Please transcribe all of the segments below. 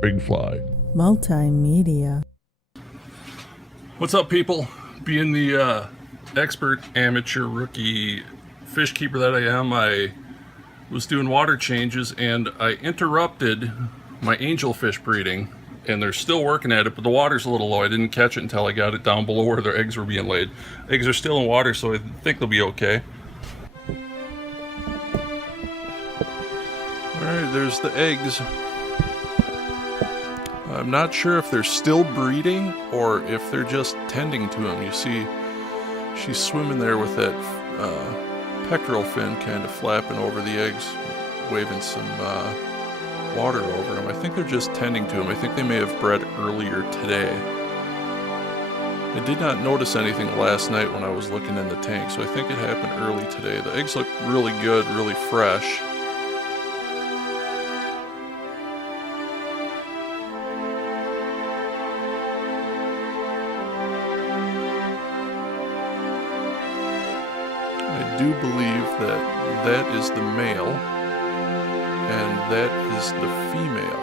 Big Fly. Multimedia. What's up, people? Being the expert, amateur, rookie fish keeper that I am, I was doing water changes and I interrupted my angelfish breeding, and they're still working at it, but the water's a little low. I didn't catch it until I got it down below where their eggs were being laid. Eggs are still in water, so I think they'll be okay. Alright, there's the eggs. I'm not sure if they're still breeding or if they're just tending to them. You see, she's swimming there with that pectoral fin kind of flapping over the eggs, waving some water over them. I think they're just tending to them. I think they may have bred earlier today. I did not notice anything last night when I was looking in the tank, so I think it happened early today. The eggs look really good, really fresh. I do believe that that is the male and that is the female.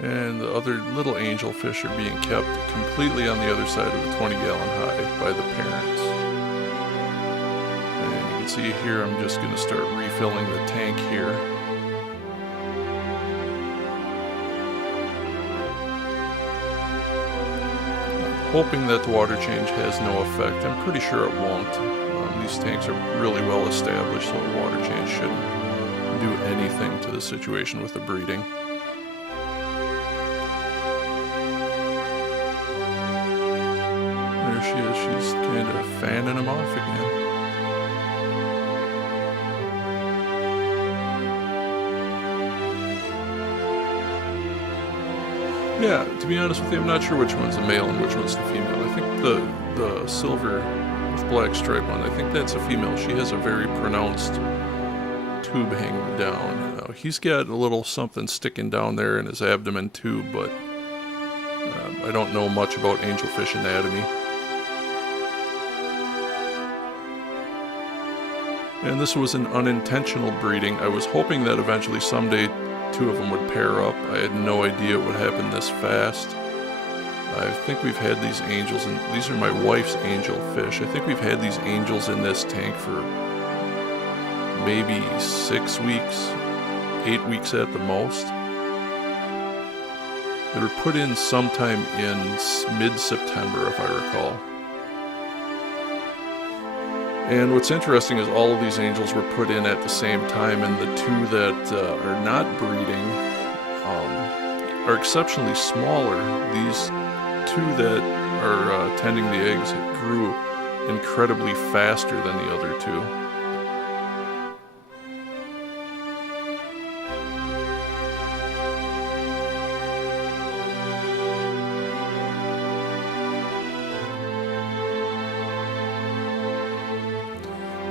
And the other little angelfish are being kept completely on the other side of the 20-gallon high by the parents. And you can see here I'm just going to start refilling the tank here. Hoping that the water change has no effect. I'm pretty sure it won't. These tanks are really well established, so a water change shouldn't do anything to the situation with the breeding. There she is. She's kind of fanning them off again. Yeah, to be honest with you, I'm not sure which one's the male and which one's the female. I think the silver with black stripe on, I think that's a female. She has a very pronounced tube hanging down. He's got a little something sticking down there in his abdomen too, but I don't know much about angelfish anatomy. And this was an unintentional breeding. I was hoping that eventually someday two of them would pair up. I had no idea it would happen this fast. I think we've had these angels, and these are my wife's angel fish. I think we've had these angels in this tank for maybe 6 weeks, 8 weeks at the most. They were put in sometime in mid-September, if I recall. And what's interesting is all of these angels were put in at the same time, and the two that are not breeding are exceptionally smaller. These two that are tending the eggs grew incredibly faster than the other two.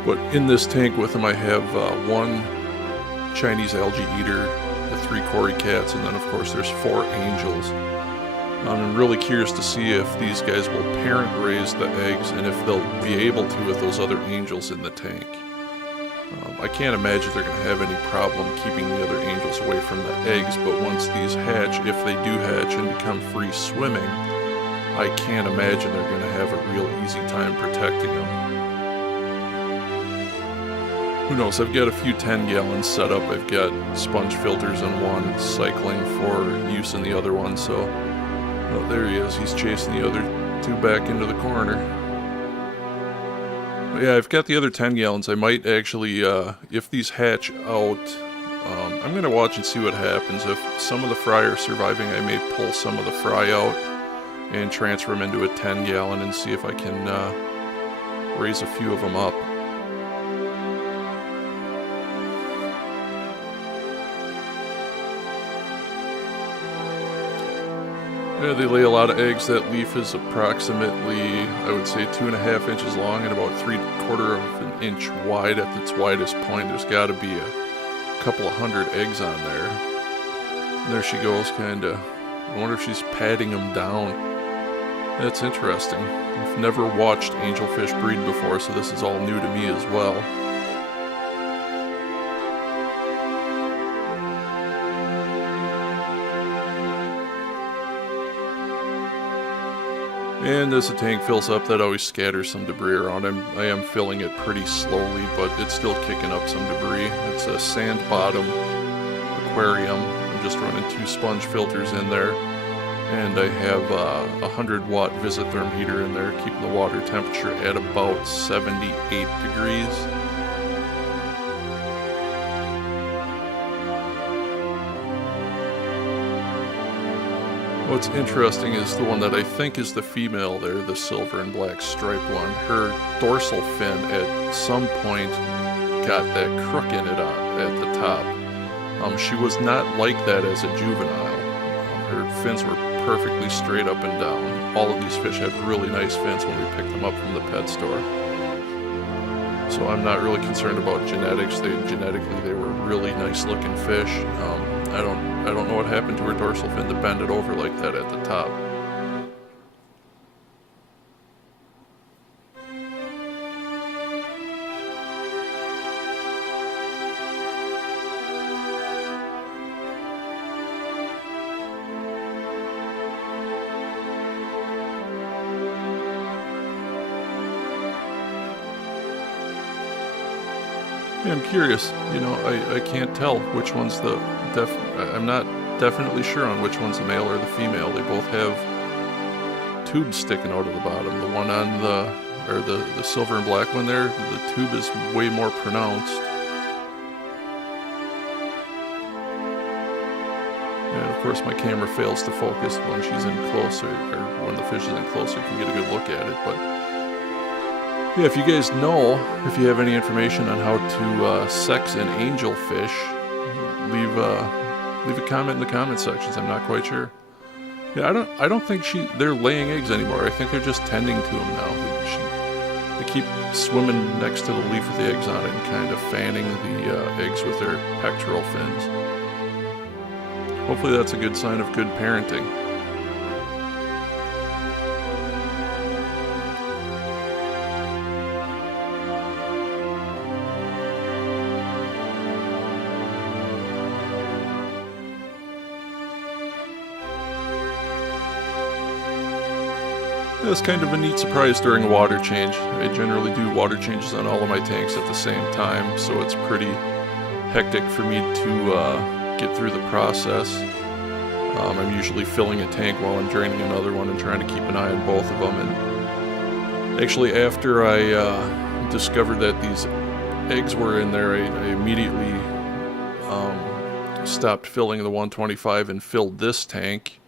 But in this tank with them, I have one Chinese algae eater, the 3 Cory cats, and then of course there's 4 angels. I'm really curious to see if these guys will parent raise the eggs and if they'll be able to with those other angels in the tank. I can't imagine they're going to have any problem keeping the other angels away from the eggs, but once these hatch, if they do hatch and become free swimming, I can't imagine they're going to have a real easy time protecting them. Who knows, I've got a few 10 gallons set up. I've got sponge filters in one, cycling for use in the other one, so oh, there he is. He's chasing the other two back into the corner. But yeah, I've got the other 10 gallons. I might actually, if these hatch out, I'm going to watch and see what happens. If some of the fry are surviving, I may pull some of the fry out and transfer them into a 10 gallon and see if I can raise a few of them up. Yeah, they lay a lot of eggs. That leaf is approximately, I would say, 2.5 inches long and about 3/4 of an inch wide at its widest point. There's got to be a couple of hundred eggs on there. And there she goes, kind of. I wonder if she's patting them down. That's interesting. I've never watched angelfish breed before, so this is all new to me as well. And as the tank fills up, that always scatters some debris around. I am filling it pretty slowly, but it's still kicking up some debris. It's a sand bottom aquarium. I'm just running 2 sponge filters in there. And I have a 100-watt Visitherm heater in there, keeping the water temperature at about 78 degrees. What's interesting is the one that I think is the female there, the silver and black striped one. Her dorsal fin at some point got that crook in it at the top. She was not like that as a juvenile. Her fins were perfectly straight up and down. All of these fish had really nice fins when we picked them up from the pet store. So I'm not really concerned about genetics. Genetically they were really nice looking fish. I don't know what happened to her dorsal fin to bend it over like that at the top. Yeah, I'm curious, I can't tell which one's I'm not definitely sure on which one's the male or the female. They both have tubes sticking out of the bottom. The one on the silver and black one there, the tube is way more pronounced. And of course my camera fails to focus when she's in closer, or when the fish is in closer, you can get a good look at it, but yeah, if you guys know, if you have any information on how to sex an angelfish, leave a comment in the comment sections. I'm not quite sure. Yeah, I don't think they're laying eggs anymore. I think they're just tending to them now. They keep swimming next to the leaf with the eggs on it and kind of fanning the eggs with their pectoral fins. Hopefully that's a good sign of good parenting. It was kind of a neat surprise during a water change. I generally do water changes on all of my tanks at the same time, so it's pretty hectic for me to get through the process. I'm usually filling a tank while I'm draining another one and trying to keep an eye on both of them. And actually, after I discovered that these eggs were in there, I immediately stopped filling the 125 and filled this tank.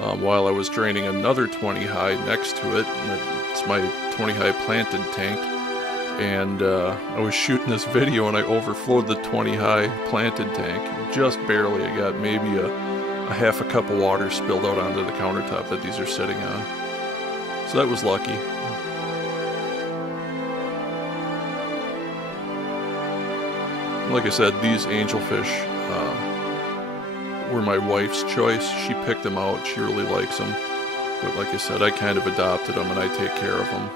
While I was draining another 20 high next to it. It's my 20 high planted tank, and I was shooting this video and I overflowed the 20 high planted tank just barely. I got maybe a half a cup of water spilled out onto the countertop that these are sitting on, so that was lucky. Like I said, these angelfish were my wife's choice. She picked them out. She really likes them. But like I said, I kind of adopted them and I take care of them.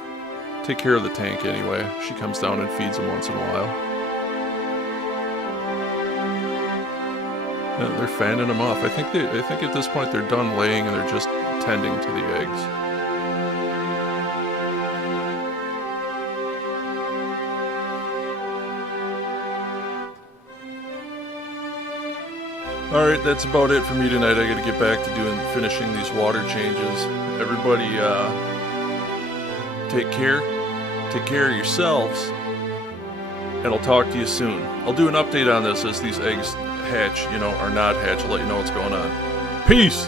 Take care of the tank anyway. She comes down and feeds them once in a while. Yeah, they're fanning them off. I think at this point they're done laying and they're just tending to the eggs. Alright, that's about it for me tonight. I gotta get back to finishing these water changes. Everybody, take care of yourselves, and I'll talk to you soon. I'll do an update on this as these eggs hatch, or not hatch. I'll let you know what's going on. Peace!